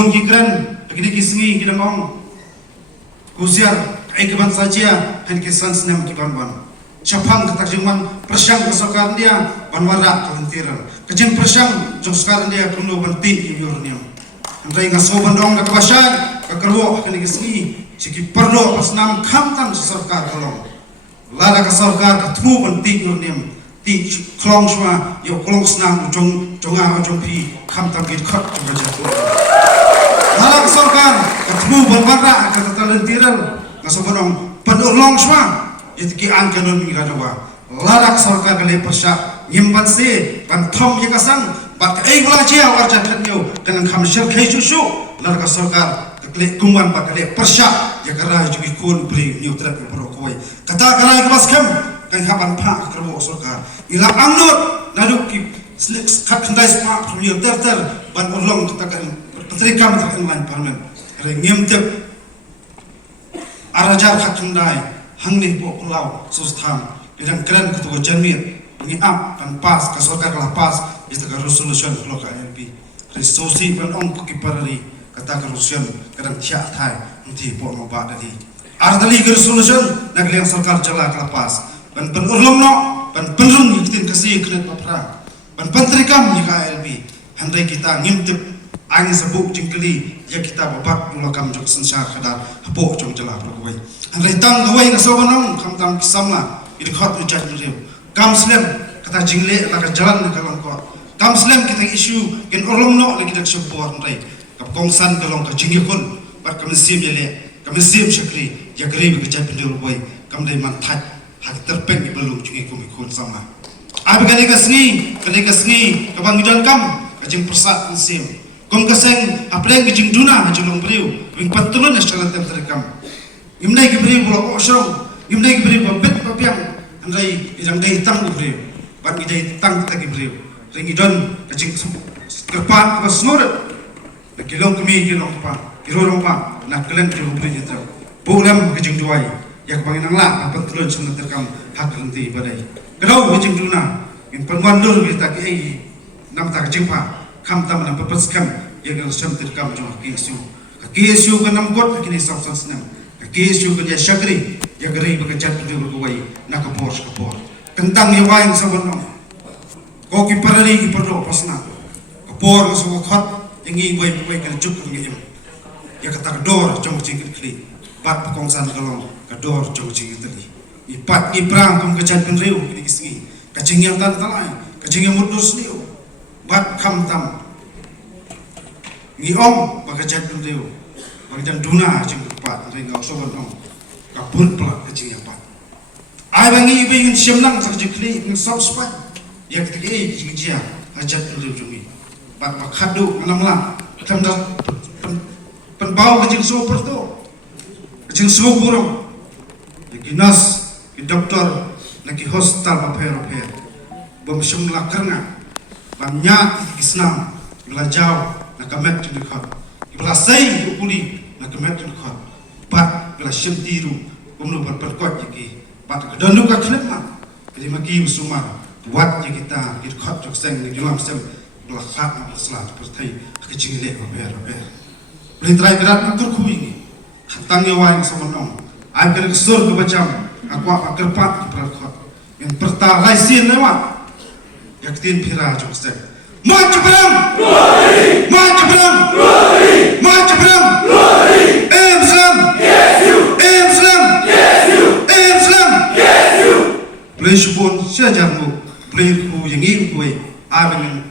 Bon kikran begini kisngi kidangong kusiar keban saja han kisan senam kibanwan capang ketak jengman persang kesokan dia banwara kelentiran kejeng persang jong sekarang dia kuno banti iurniam antai ngasoban dong ke kabasan ke kerwo kini kisngi siki perlu pasnam kamtan sarkar kolong lada ke sarkar ketemu banti iurniam ti klong semua yo klong senang jonga pi kamtan git khat jatuh halak sarkar ketemu banwara ke kelentiran ngasoban penulong semua itu kian kanon mi kadawa ladak sarkar kale persya nyimpan se panthom yakasang bak ei wala chia warja khatnyo kan kham shir khai susu ladak sarkar kale kuman bak kale persya yakara jugi kun bri neutral pro koi kata kala kemas kam kan khaban pha kerbo sarkar ila angnut naduk ki khat khandai spa premier terter ban ulong katakan petrikam terkan man parmen re ngimtep arajar khatundai hangni po pulau sustam bidang keren ketua jamir ini am dan pas ke sarkar kelah pas istilah resolution lokal LP resource ban ong kiparari kata resolution kadang syak thai nanti po mabak dari ardali resolution nagliang sarkar jala kelah pas ban penulong no ban penrung yikin kasih kret papra ban pentrikam ni ka LP handai kita ngimtip angin sebuk jingkeli ya kita babak mulakam jok sensar kadar hapok jong jala progoi andai tang gawai ngasawanong kamtam kisamla idkhot ucap nuriu kam slem kata jingle la ka jalan ka long ko kam slem kita isu gen olong no la kita support ndai kap kongsan ka long ka jingikun bat kam sim yele kam sim shakri ya grib ka jap ndur boy kam dai man that hak terpeng belum jungi kumikun sama abi kali kasni ka bang idan kam ka jing persat sim kom kaseng apreng ke jing duna julung priu wing patulun nasional tem terekam imnai ke priu bola osrong imnai ke priu bet papiang andai idang dai tang priu bat idai tang ta ke priu ring idon ke jing kepat ke snor ke kilong kemi kilong pa kirorong pa nak kelen julung priu jeta bolam ke jing duai yak bangin angla patulun nasional terekam hak henti badai kedau ke jing duna in panwan lur kita ke ai nam ta ke jing pa kam tam na papas kam yang sam tir kam jo kesu kan nam got kini sam senam kesu kan ya syakri ya gari bekerja di berkuai nak kapor kentang ya waing sabono ko ki parali ki perlo pasna kapor so khat yang boy kan juk ngiyem ya kata dor jong jingit kli bat pekongsan kalong kador jong jingit tadi ipat ibrang kum kejan penriu kini kisngi kajing yang tan talai kajing yang mudus niu bat kam tam ni om bagajat beliau bagajat duna jeng kepat ring ngau soban om kapun pelak kecing apa ai bangi ingin siamnang tak jekli ng subspan ya ketika jing dia hajat beliau jungi bat makhadu ngamla tamda penbau kecing super tu kecing burung lagi nas ki doktor lagi hospital apa bomsum lakarna banyak Islam belajar nak kemet di dekat belasai ukuli nak kemet di dekat bat belasem tiru umnu berperkot jadi bat kedonduk ka khnema jadi magi musumar buat je kita dekat jok seng di dalam sem belakhat nak selat pertai kecing lek ber boleh try gerak nak turku ini khantang yawan samonong agar kesur ke macam aku akerpat di perkot yang pertalai sin lewat yaktin pira jok seng maju perang maju perang maju perang Islam Islam boleh sebut sejarahmu boleh ku yang ini gue amin